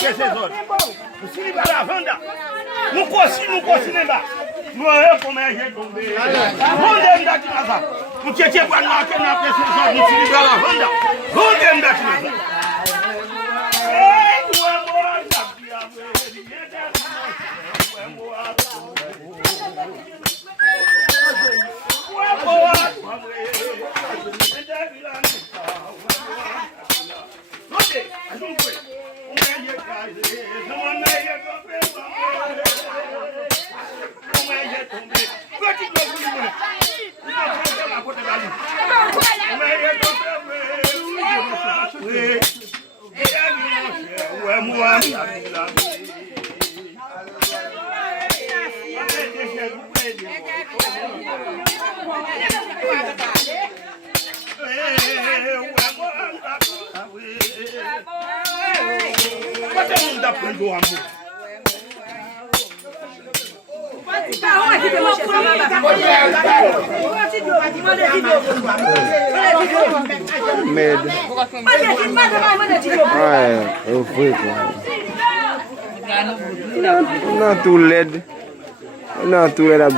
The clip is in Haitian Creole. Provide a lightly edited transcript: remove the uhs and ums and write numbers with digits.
pesa zote. Usiniba la venda. Mukosi neba. Noe comme j'ai tombé. Honde ndati maza. Mcheche bwana wake na pesa zote usiniba la venda. Honde ndati maza. Not too led. Not too led.